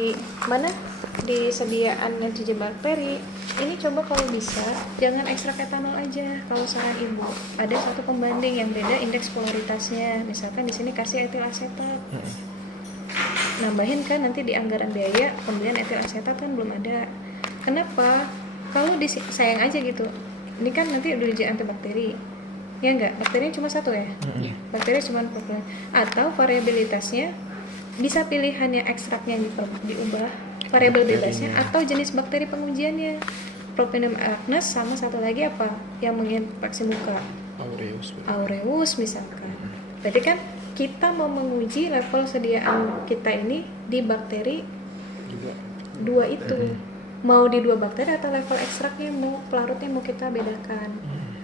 di mana disediaan nitrogen bakteri ini, coba kalau bisa jangan ekstrak etanol aja. Kalau saran ibu ada satu pembanding yang beda indeks polaritasnya, misalkan di sini kasih etil asetat, nambahin kan nanti di anggaran biaya pembelian etil asetat kan belum ada. Kenapa? Kalau sayang aja gitu, ini kan nanti udah uji antibakteri ya enggak, bakterinya cuma satu ya, bakteri cuma atau variabilitasnya bisa pilihannya ekstraknya diubah, variabel bebasnya atau jenis bakteri pengujiannya, Propionum acnes sama satu lagi apa yang menginfeksi muka, aureus misalkan. Berarti kan kita mau menguji level sediaan kita ini di bakteri dua itu, mau di dua bakteri atau level ekstraknya mau pelarutnya mau kita bedakan.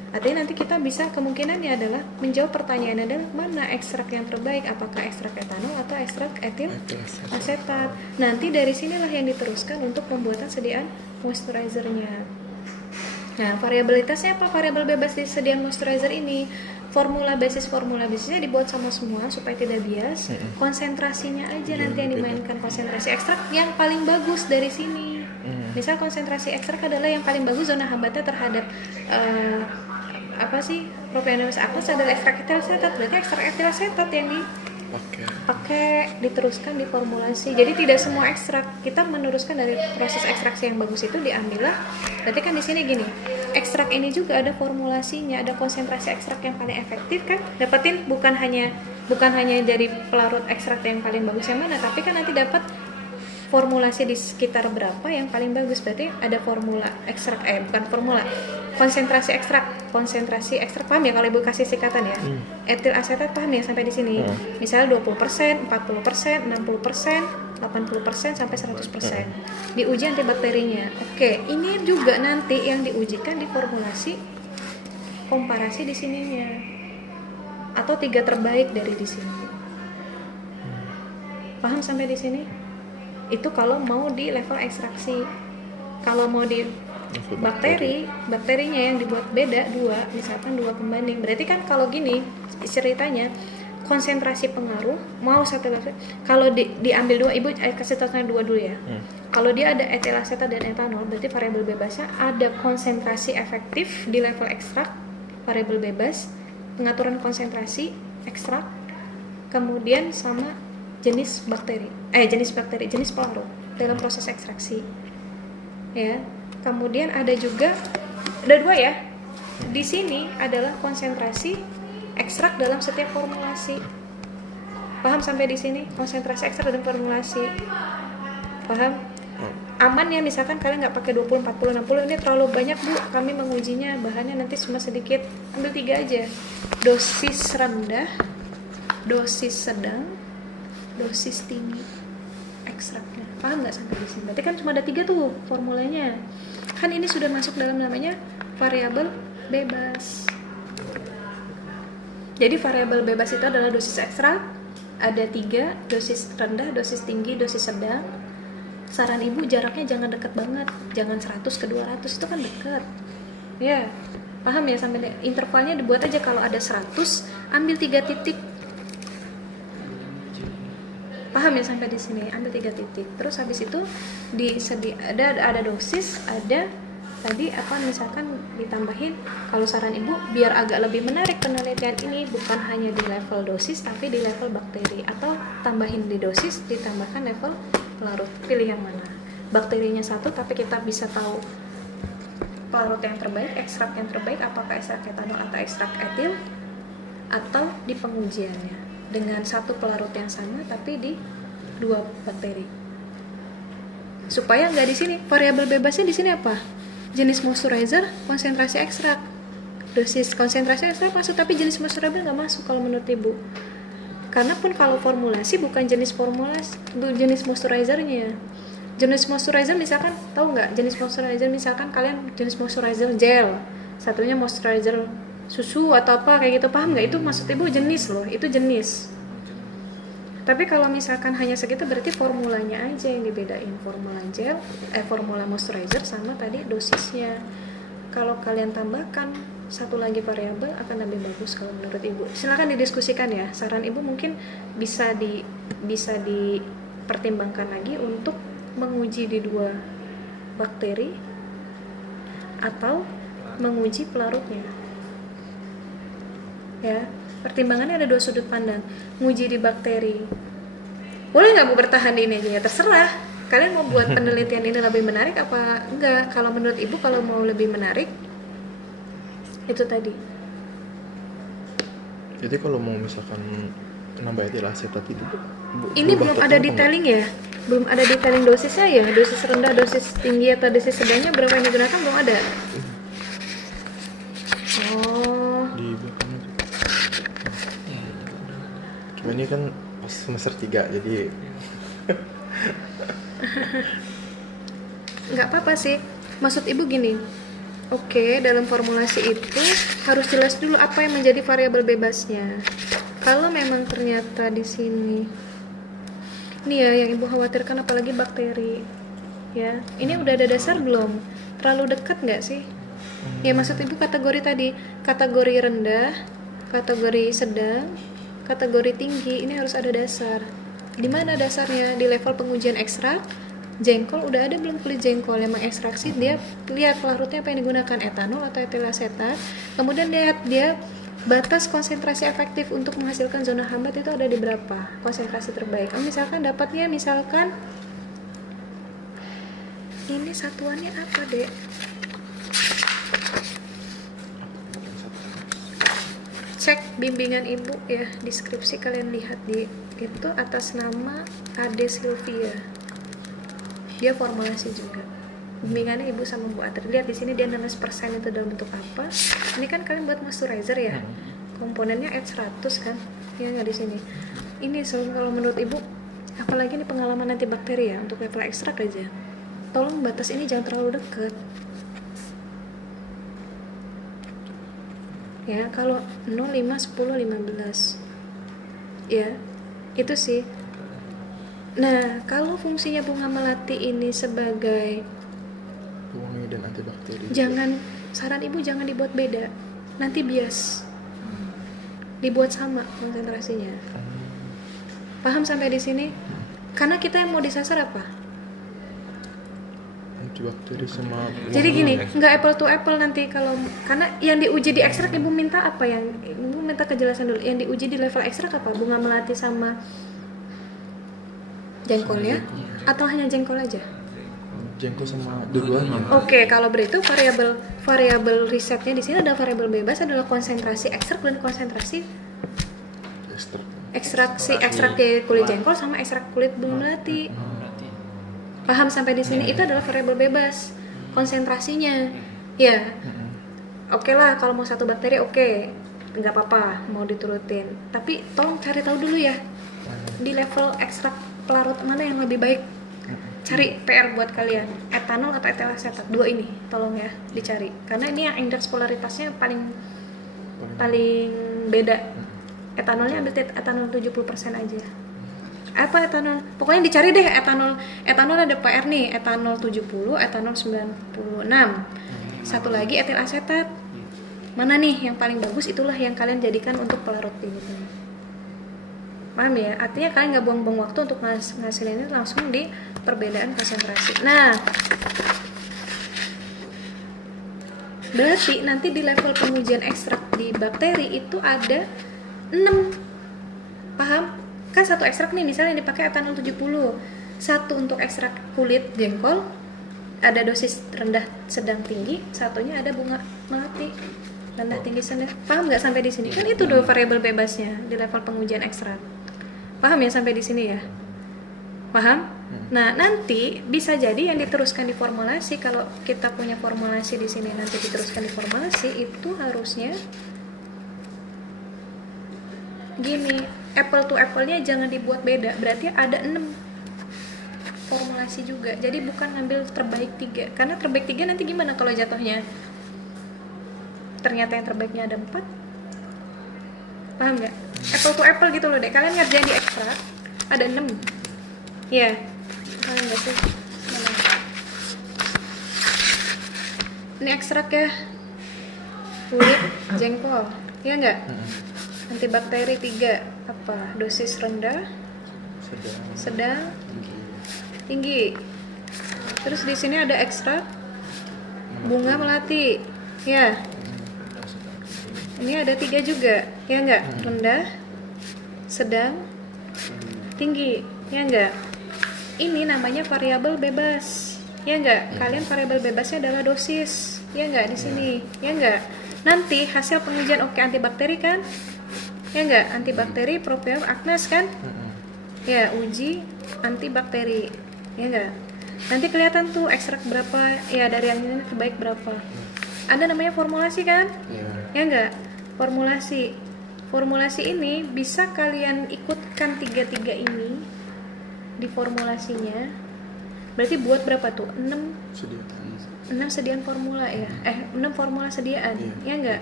Artinya nanti kita bisa, kemungkinannya adalah menjawab pertanyaan adalah mana ekstrak yang terbaik, apakah ekstrak etanol atau ekstrak etil asetat. Nanti dari sinilah yang diteruskan untuk pembuatan sediaan moisturizernya. Nah, variabilitasnya apa? Variabel bebas di sediaan moisturizer ini, formula basisnya dibuat sama semua supaya tidak bias. Konsentrasinya aja nanti yang dimainkan, konsentrasi ekstrak yang paling bagus dari sini. Misal konsentrasi ekstrak adalah yang paling bagus, zona hambatnya terhadap Propionum acnes adalah ekstrak etil asetat, berarti ekstrak etil asetat yang dipakai diteruskan di formulasi. Jadi tidak semua ekstrak kita meneruskan dari proses ekstraksi yang bagus itu diambillah. Berarti kan di sini gini, ekstrak ini juga ada formulasinya, ada konsentrasi ekstrak yang paling efektif kan. Dapetin bukan hanya dari pelarut ekstrak yang paling bagus yang mana, tapi kan nanti dapat formulasi di sekitar berapa yang paling bagus. Berarti ada formula ekstrak, konsentrasi ekstrak, paham ya kalau ibu kasih singkatan ya? Etil asetat paham ya sampai di sini? Misalnya 20%, 40%, 60%, 80% sampai 100%. Diuji antibakterinya. Oke, ini juga nanti yang diujikan di formulasi komparasi di sininya. Atau 3 terbaik dari di sini. Paham sampai di sini? Itu kalau mau di level ekstraksi. Kalau mau di bakterinya yang dibuat beda misalkan 2 pembanding. Berarti kan kalau gini ceritanya, konsentrasi pengaruh mau satu level. Kalau diambil 2, ibu kasih contohnya 2 dulu ya. Kalau dia ada etil asetat dan etanol, berarti variabel bebasnya ada konsentrasi efektif di level ekstrak, variabel bebas, pengaturan konsentrasi ekstrak, kemudian sama jenis pelarut dalam proses ekstraksi ya. Kemudian ada 2 ya di sini adalah konsentrasi ekstrak dalam setiap formulasi. Paham sampai di sini? Konsentrasi ekstrak dalam formulasi, paham? Aman ya, misalkan kalian nggak pakai 20, 40, 60, ini terlalu banyak bu, kami mengujinya bahannya nanti cuma sedikit, ambil 3 aja. Dosis rendah, dosis sedang, dosis tinggi ekstraknya. Paham nggak sampai di sini? Berarti kan cuma ada 3 tuh formulanya. Kan ini sudah masuk dalam namanya variabel bebas. Jadi variabel bebas itu adalah dosis ekstrak, ada 3, dosis rendah, dosis tinggi, dosis sedang. Saran ibu jaraknya jangan dekat banget, jangan 100 ke 200, itu kan dekat. Ya, paham ya, sampai intervalnya dibuat aja kalau ada 100, ambil 3 titik. Paham ya sampai di sini, ambil 3 titik. Terus habis itu ada dosis, ada tadi misalkan ditambahin. Kalau saran ibu biar agak lebih menarik penelitian ini, bukan hanya di level dosis tapi di level bakteri, atau tambahin di dosis ditambahkan level pelarut. Pilih yang mana? Bakterinya satu tapi kita bisa tahu pelarut yang terbaik, ekstrak yang terbaik, apakah ekstrak etanol atau ekstrak etil, atau di pengujiannya dengan satu pelarut yang sama tapi di 2 bakteri. Supaya nggak di sini variabel bebasnya di sini apa? Jenis moisturizer, konsentrasi ekstrak, dosis konsentrasi ekstrak masuk, tapi jenis moisturizer nggak masuk kalau menurut ibu. Karena pun kalau formulasi bukan jenis moisturizernya. Jenis moisturizer misalkan, tahu nggak jenis moisturizer, misalkan kalian jenis moisturizer gel, satunya moisturizer susu atau apa kayak gitu, paham nggak? Itu maksud ibu jenis loh, itu jenis. Tapi kalau misalkan hanya segitu berarti formulanya aja yang dibedain, formula gel, formula moisturizer sama tadi dosisnya. Kalau kalian tambahkan satu lagi variabel akan lebih bagus kalau menurut ibu. Silakan didiskusikan ya. Saran ibu mungkin bisa pertimbangkan lagi untuk menguji di 2 bakteri atau menguji pelarutnya. Ya, pertimbangannya ada 2 sudut pandang. Nguji di bakteri, boleh nggak Bu bertahan di ini aja ya, terserah. Kalian mau buat penelitian ini lebih menarik apa enggak? Kalau menurut Ibu kalau mau lebih menarik, itu tadi. Jadi kalau mau misalkan nambah etil asetat itu Ini belum ada detailing ya? Belum ada detailing dosisnya ya? Dosis rendah, dosis tinggi atau dosis sedangnya berapa yang digunakan belum ada? Oh, di belakang aja. Cuma ini kan pas semester 3 jadi nggak apa-apa sih. Maksud Ibu gini, oke, dalam formulasi itu harus jelas dulu apa yang menjadi variabel bebasnya. Kalau memang ternyata di sini, ini ya yang Ibu khawatirkan apalagi bakteri, ya. Ini udah ada dasar belum? Terlalu dekat nggak sih? Ya maksud Ibu kategori tadi, kategori rendah, kategori sedang, kategori tinggi, ini harus ada dasar. Di mana dasarnya? Di level pengujian ekstrak. Jengkol udah ada belum kulit jengkol yang mengekstraksi, dia lihat pelarutnya apa yang digunakan, etanol atau etil asetat. Kemudian lihat dia batas konsentrasi efektif untuk menghasilkan zona hambat itu ada di berapa, konsentrasi terbaik. Misalkan dapatnya misalkan ini satuannya apa, Dek? Cek bimbingan Ibu ya, deskripsi kalian lihat di itu atas nama Ade Sylvia. Dia formulasi juga. Bimbingannya Ibu sama Bu Atri. Lihat di sini dia nulis persen itu dalam bentuk apa. Ini kan kalian buat moisturizer ya. Komponennya H100 kan. Ya nggak di sini. Ini kalau menurut Ibu, apalagi ini pengalaman antibakteri ya untuk level ekstrak aja. Tolong batas ini jangan terlalu dekat. Ya, kalau 0, 5, 10, 15. Ya, itu sih. Nah, kalau fungsinya bunga melati ini sebagai pewangi dan antibakteri. Jangan, saran Ibu jangan dibuat beda. Nanti bias. Dibuat sama konsentrasinya. Paham sampai di sini? Karena kita yang mau disasar apa? Antibakteri sama Jadi gini, nggak apple to apple nanti kalau karena yang diuji di ekstrak Ibu minta apa, yang Ibu minta kejelasan dulu. Yang diuji di level ekstrak apa? Bunga melati sama jengkol ya? Atau hanya jengkol aja? jengkol sama dua-duanya. Oke, kalau begitu variabel risetnya di sini ada variabel bebas adalah konsentrasi ekstrak dan konsentrasi ekstrak kulit jengkol sama ekstrak kulit bunga melati. Paham sampai di sini? Itu adalah variabel bebas konsentrasinya. Ya. Oke lah, kalau mau satu bakteri oke, nggak apa-apa mau diturutin. Tapi tolong cari tahu dulu ya di level ekstrak pelarut mana yang lebih baik. Cari PR buat kalian, etanol atau etil asetat, 2 ini tolong ya dicari. Karena ini yang indeks polaritasnya paling beda. Etanolnya ambil etanol 70% aja. Apa etanol? Pokoknya dicari deh etanol ada PR nih, etanol 70, etanol 96. Satu lagi etil asetat. Mana nih yang paling bagus, itulah yang kalian jadikan untuk pelarut gitu. Paham ya? Artinya kalian nggak buang-buang waktu untuk ngasilin ini langsung di perbedaan konsentrasi. Nah, berarti nanti di level pengujian ekstrak di bakteri itu ada 6. Paham? Kan satu ekstrak nih misalnya yang dipakai etanol 70. Satu untuk ekstrak kulit jengkol ada dosis rendah, sedang, tinggi. Satunya ada bunga melati rendah, tinggi, sedang. Paham nggak sampai di sini? Kan itu 2 variabel bebasnya di level pengujian ekstrak. Paham ya sampai di sini ya? Paham? Nah, nanti bisa jadi yang diteruskan di formulasi, kalau kita punya formulasi di sini nanti diteruskan di formulasi itu harusnya gini, apple to apple-nya jangan dibuat beda. Berarti ada 6 formulasi juga. Jadi bukan ngambil terbaik 3. Karena terbaik 3 nanti gimana kalau jatuhnya? Ternyata yang terbaiknya ada 4. Paham nggak? Apple to apple gitu loh deh. Kalian ngerjain di ekstrak ada 6. Iya. Paham nggak sih? Mana? Ini ekstrak ya. Kulit jengkol. Iya nggak? Antibakteri 3. Apa? Dosis rendah, sedang, tinggi. Terus di sini ada ekstrak bunga melati, ya. Ini ada 3 juga, ya enggak? Rendah, sedang, tinggi, ya enggak? Ini namanya variabel bebas, ya enggak? Kalian variabel bebasnya adalah dosis, ya enggak di sini, ya enggak? Nanti hasil pengujian oke antibakteri kan, ya enggak? Antibakteri Propium Agnes kan, ya uji antibakteri, ya enggak? Nanti kelihatan tuh ekstrak berapa, ya dari yang ini terbaik berapa. Ada namanya formulasi kan, ya enggak? Formulasi ini bisa kalian ikutkan 3 ini di formulasinya. Berarti buat berapa tuh? 6 sediaan formula ya. 6 formula sediaan, ya enggak?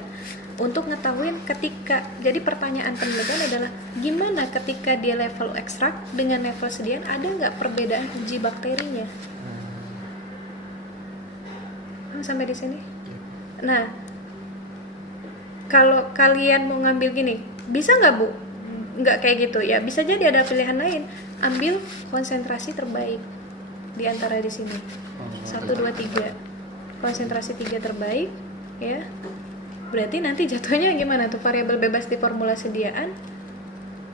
Untuk ngetahuin ketika, jadi pertanyaan penelitian adalah gimana ketika dia level ekstrak dengan level sediaan, ada nggak perbedaan uji bakterinya? Sampai di sini. Nah, kalau kalian mau ngambil gini, bisa nggak Bu? Nggak kayak gitu ya. Bisa jadi ada pilihan lain. Ambil konsentrasi terbaik di antara di sini. 1, 2, 3. Konsentrasi 3 terbaik, ya. Berarti nanti jatuhnya gimana tuh variabel bebas di formula sediaan?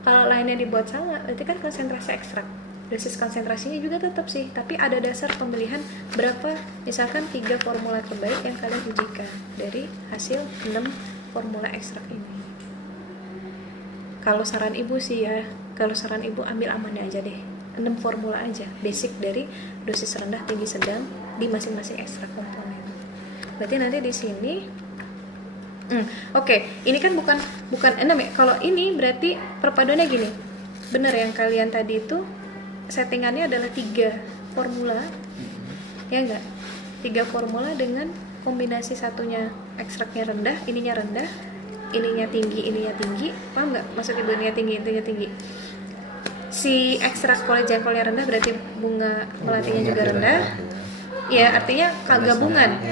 Kalau lainnya dibuat sama, berarti kan konsentrasi ekstrak. Dosis konsentrasinya juga tetap sih, tapi ada dasar pemilihan berapa, misalkan 3 formula terbaik yang kalian ujikan dari hasil 6 formula ekstrak ini. Kalau saran ibu sih ya, kalau saran ibu ambil amannya aja deh, 6 formula aja, basic dari dosis rendah, tinggi, sedang di masing-masing ekstrak komponen. Berarti nanti di sini oke, ini kan bukan 6 ya. Kalau ini berarti perpaduannya gini. Bener yang kalian tadi itu settingannya adalah 3 formula. Ya enggak? 3 formula dengan kombinasi satunya ekstraknya rendah, ininya rendah, ininya tinggi. Paham enggak? Maksud ibu ininya tinggi. Si ekstrak kolajenkolnya rendah berarti bunga melatinya juga rendah. Ya, artinya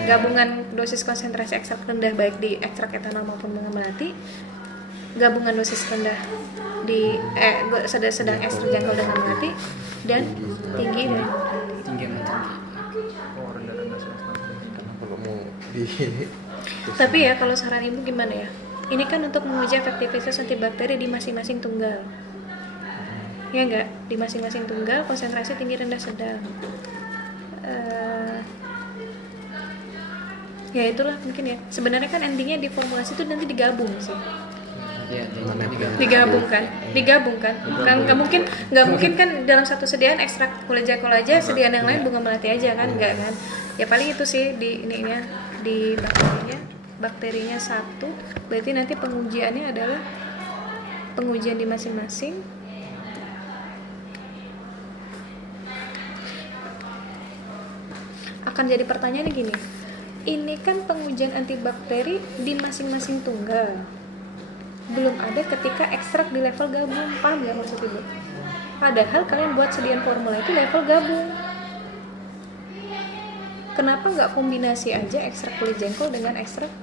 gabungan dosis konsentrasi ekstrak rendah baik di ekstrak etanol maupun bunga melati, gabungan dosis rendah di sedang ekstrak jangkau dengan melati, dan tinggi dan Kalau mau di tapi ya kalau saran ibu gimana ya? Ini kan untuk menguji efektivitas antibakteri di masing-masing tunggal. Ya enggak? Di masing-masing tunggal konsentrasi tinggi, rendah, sedang. Ya itulah mungkin ya. Sebenarnya kan endingnya di formulasi itu nanti digabung sih. Digabung kan? Nggak mungkin kan dalam satu sediaan ekstrak kolajen sediaan yang lain bunga melati aja kan? Enggak kan? Ya paling itu sih di ininya di bakterinya satu. Berarti nanti pengujiannya adalah pengujian di masing-masing. Akan jadi pertanyaannya gini, ini kan pengujian antibakteri di masing-masing tunggal, belum ada ketika ekstrak di level gabung. Paham ya maksud ibu? Padahal kalian buat sediaan formula itu level gabung. Kenapa nggak kombinasi aja ekstrak kulit jengkol dengan ekstrak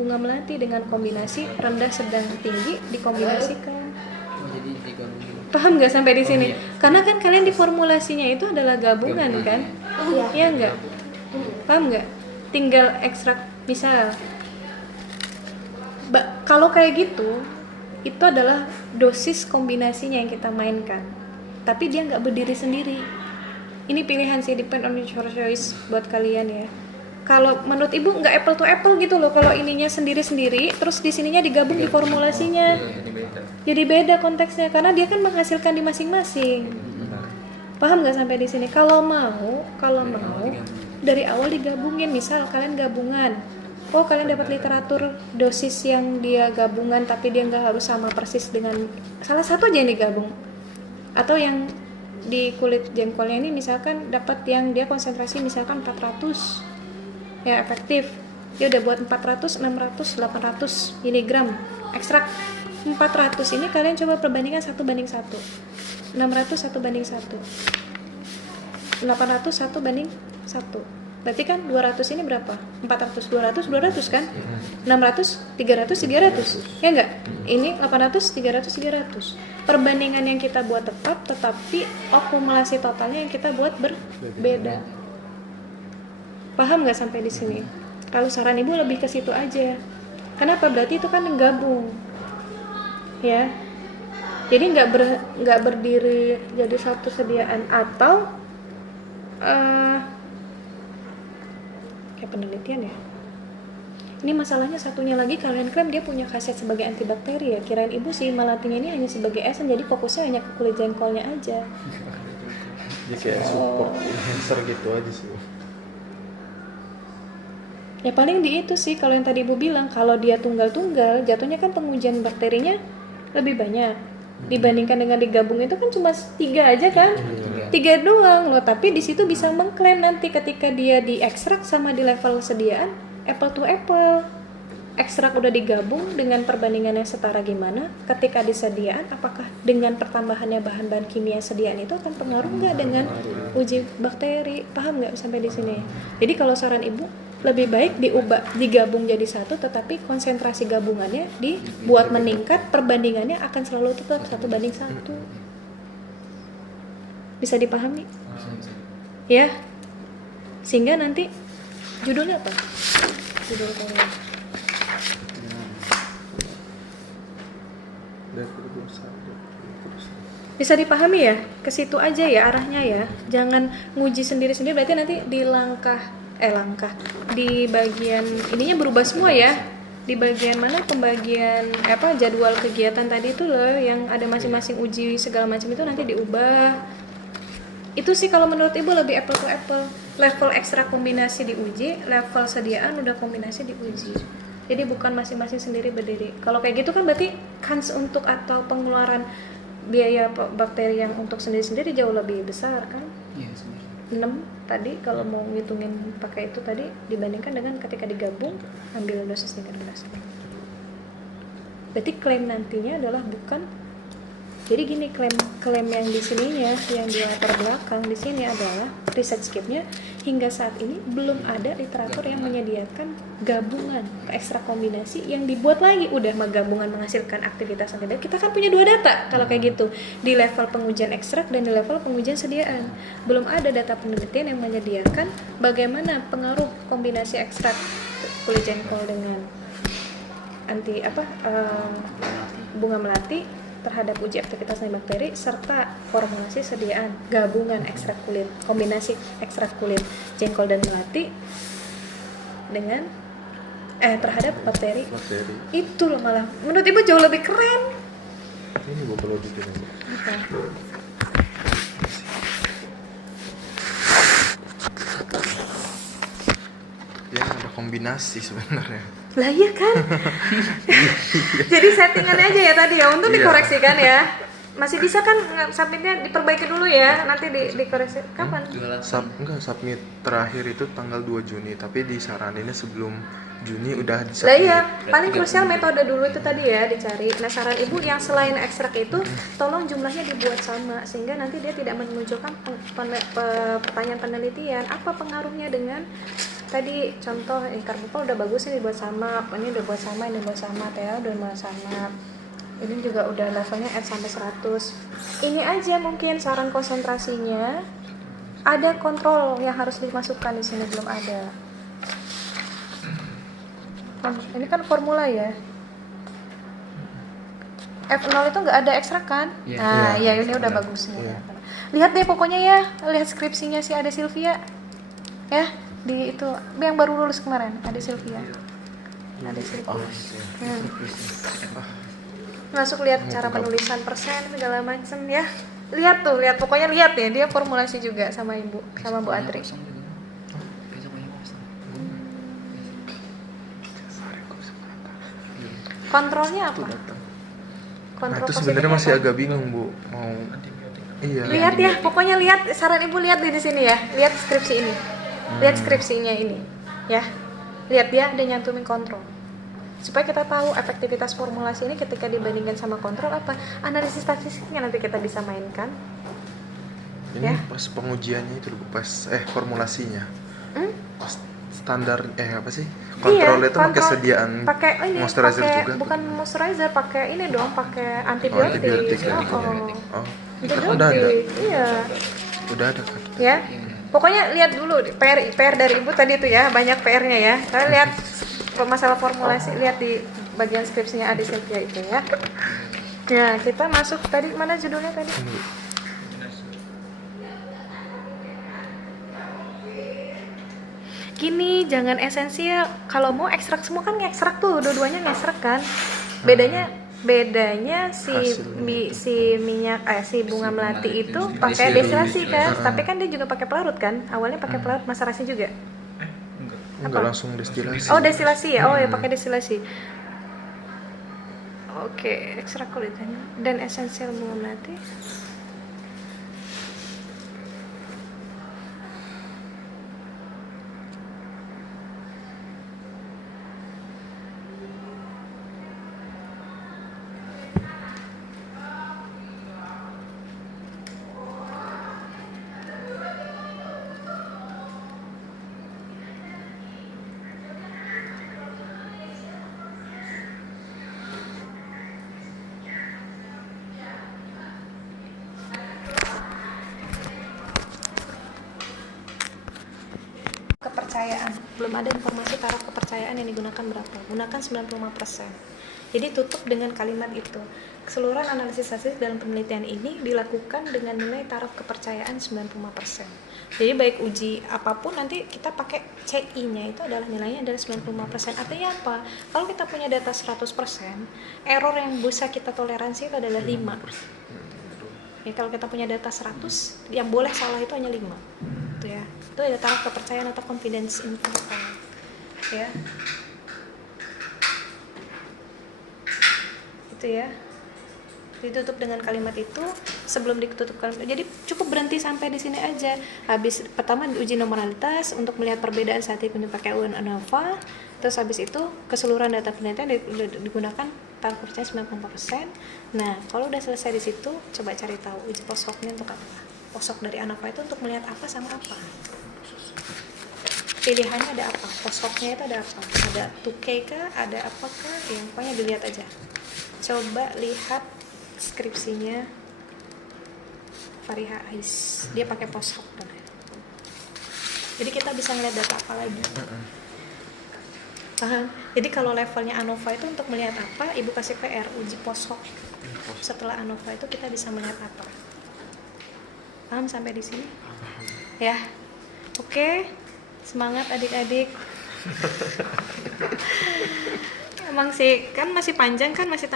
bunga melati dengan kombinasi rendah, sedang, tinggi dikombinasikan? Jadi digabungin. Paham nggak sampai di sini? Karena kan kalian di formulasinya itu adalah gabungan kan? Iya nggak? Paham nggak? Tinggal ekstrak misal. Kalau kayak gitu, itu adalah dosis kombinasinya yang kita mainkan. Tapi dia nggak berdiri sendiri. Ini pilihan sih, depend on your choice buat kalian ya. Kalau menurut ibu nggak apple to apple gitu loh. Kalau ininya sendiri-sendiri, terus di sininya digabung di formulasinya. Jadi beda konteksnya karena dia kan menghasilkan di masing-masing. Paham nggak sampai di sini? Kalau mau dari awal digabungin. Misal kalian gabungan, kalian dapat literatur dosis yang dia gabungan tapi dia nggak harus sama persis dengan salah satu aja yang digabung. Atau yang di kulit jengkolnya ini misalkan dapat yang dia konsentrasi misalkan 400 ya efektif, dia udah buat 400, 600, 800 mg ekstrak. 400 ini kalian coba perbandingkan 1:1, 600 1:1, 800 1:1, Berarti kan 200 ini berapa? 400, 200 kan? 600, 300, 300. Ya enggak? Ini 800, 300, 300. Perbandingan yang kita buat tetap, tetapi akumulasi totalnya yang kita buat berbeda. Paham nggak sampai di sini? Kalau saran ibu lebih ke situ aja. Kenapa? Berarti itu kan gabung, ya. Jadi nggak berdiri jadi satu sediaan atau kayak penelitian ya. Ini masalahnya satunya lagi, kalian klaim dia punya khasiat sebagai antibakteri ya. Kirain ibu sih malatinya ini hanya sebagai esen, jadi fokusnya hanya ke kulit jengkolnya aja. Dia kayak support enhancer gitu aja sih. Ya paling di itu sih, kalau yang tadi ibu bilang, kalau dia tunggal-tunggal, jatuhnya kan pengujian bakterinya lebih banyak. Dibandingkan dengan digabung itu kan cuma 3 aja kan? 3 doang loh, tapi di situ bisa mengklaim nanti ketika dia diekstrak sama di level sediaan, apple to apple. Ekstrak udah digabung dengan perbandingan yang setara gimana, ketika di sediaan, apakah dengan pertambahannya bahan-bahan kimia sediaan itu akan pengaruh nggak dengan uji bakteri? Paham nggak sampai di sini? Jadi kalau saran ibu, lebih baik digabung jadi satu, tetapi konsentrasi gabungannya dibuat meningkat, perbandingannya akan selalu tetap 1:1. Bisa dipahami? Ya, sehingga nanti judulnya apa? Judul Korea. Bisa dipahami ya? Ke situ aja ya arahnya ya. Jangan nguji sendiri-sendiri, berarti nanti di di bagian ininya berubah semua ya. Di bagian mana pembagian jadwal kegiatan tadi itu loh yang ada masing-masing uji segala macam itu nanti diubah. Itu sih kalau menurut ibu lebih apple to apple. Level ekstra kombinasi diuji, level sediaan udah kombinasi diuji. Jadi bukan masing-masing sendiri berdiri. Kalau kayak gitu kan berarti kans untuk atau pengeluaran biaya bakteri yang untuk sendiri-sendiri jauh lebih besar kan? Iya, sebenarnya. 6 tadi kalau mau ngitungin pakai itu tadi dibandingkan dengan ketika digabung ambil dosis 13. Berarti klaim nantinya adalah bukan, jadi gini, klaim yang di sininya, yang di latar belakang di sini adalah research kitnya hingga saat ini belum ada literatur yang menyediakan gabungan ekstra kombinasi yang dibuat lagi. Udah gabungan menghasilkan aktivitas antibiotik, kita kan punya 2 data kalau kayak gitu, di level pengujian ekstrak dan di level pengujian sediaan. Belum ada data penelitian yang menyediakan bagaimana pengaruh kombinasi ekstrak kulit jengkol dengan bunga melati terhadap uji aktivitas bakteri serta formulasi sediaan gabungan ekstrak kulit, kombinasi ekstrak kulit jengkol dan melati dengan terhadap bakteri. Itu loh malah menurut ibu jauh lebih keren. Ini bakal bikin apa? Dia ada kombinasi sebenarnya. Lah iya kan? Jadi settingan aja ya tadi ya, untuk dikoreksikan ya. Masih bisa kan submitnya diperbaiki dulu ya, nanti dikoreksi. Kapan? Submit terakhir itu tanggal 2 Juni, tapi disaraninnya sebelum Juni udah disubmit. Lah iya, paling krusial metode dulu itu tadi ya dicari. Nah saran ibu yang selain ekstrak itu, tolong jumlahnya dibuat sama sehingga nanti dia tidak memunculkan pertanyaan penelitian. Apa pengaruhnya dengan tadi contoh karbopol udah bagus ini dibuat sama, ini udah buat sama, ini buat sama, TA udah buat sama. Ini juga udah levelnya F sampai 100. Ini aja mungkin saran konsentrasinya. Ada kontrol yang harus dimasukkan di sini belum ada. Ini kan formula ya. F0 itu nggak ada ekstrak kan? Yeah. Nah, Yeah. ya ini udah bagus nih. Yeah. Lihat deh pokoknya ya, lihat skripsinya si Ade Sylvia. Ya, di itu yang baru lulus kemarin, Ade Sylvia. Ade Sylvia. Masuk lihat cara penulisan persen segala macem ya. Lihat tuh, pokoknya lihat ya, dia formulasi juga sama ibu, sama Bu Adri. Kontrolnya apa? Nah itu sebenarnya masih agak bingung Bu, mau Lihat ya, pokoknya lihat, saran ibu lihat di sini ya, lihat skripsi ini, lihat skripsinya ini, ya, lihat dia ada nyantumin kontrol, supaya kita tahu efektivitas formulasi ini ketika dibandingkan sama kontrol apa, analisis statistiknya nanti kita bisa mainkan. Ini Ya. pas pengujiannya itu Bu, pas formulasinya Standar apa sih? Kontrolnya itu pakai kontrol. sediaan Pakai ini, moisturizer pakai juga. bukan moisturizer, pakai ini dong, pakai antibiotik. antibiotik ya. Oh, Oh, kan udah ada. antibiotik. Iya. Udah ada kan. Ya. Pokoknya lihat dulu PR dari Ibu tadi itu ya, banyak PR-nya ya. Kalian lihat masalah formulasi, lihat di bagian skripsinya Adi Sylvia itu ya. Nah, kita masuk tadi, mana judulnya tadi? Ini. Gini, jangan esensial. Kalau mau ekstrak semua kan ngekstrak tuh, dua-duanya ngekstrak kan. Bedanya si minyak si bunga melati itu pakai destilasi kan, tapi kan dia juga pakai pelarut kan. Awalnya pakai pelarut macerasi juga. Enggak langsung destilasi. Oh, destilasi ya. Oh, ya pakai destilasi. Oke, ekstrak kulit dan esensial bunga melati. Kepercayaan, belum ada informasi taraf kepercayaan yang digunakan berapa. Gunakan 95%. Jadi tutup dengan kalimat itu. Keseluruhan analisis statistik dalam penelitian ini dilakukan dengan nilai taraf kepercayaan 95%. Jadi baik uji apapun nanti kita pakai CI-nya itu adalah nilainya adalah 95%. Artinya apa? Kalau kita punya data 100%, error yang bisa kita toleransi itu adalah 5. Ya, kalau kita punya data 100, yang boleh salah itu hanya 5. Itu ya. Itu ada taraf kepercayaan atau confidence interval. Ya. Itu ya. Ditutup dengan kalimat itu. Sebelum ditutup kalimat, jadi cukup berhenti sampai di sini aja. Habis pertama uji nominalitas untuk melihat perbedaan saat itu dipakai UN ANOVA. Terus habis itu keseluruhan data penelitian digunakan taraf kepercayaan 94%. Nah, kalau udah selesai di situ, coba cari tahu uji post hoc-nya untuk apa. Post hoc dari ANOVA itu untuk melihat apa sama apa. Pilihannya ada apa? Post hoc-nya itu ada apa? Ada 2K kah? Ada apakah? Ya, pokoknya dilihat aja. Coba lihat skripsinya Fariha Ais, dia pakai post hoc. Jadi kita bisa ngeliat data apa lagi. Paham? Jadi kalau levelnya ANOVA itu untuk melihat apa, Ibu kasih PR uji post hoc. Setelah ANOVA itu kita bisa melihat apa. Paham sampai di sini? Ya. Oke. Semangat adik-adik. Emang sih kan masih panjang kan, masih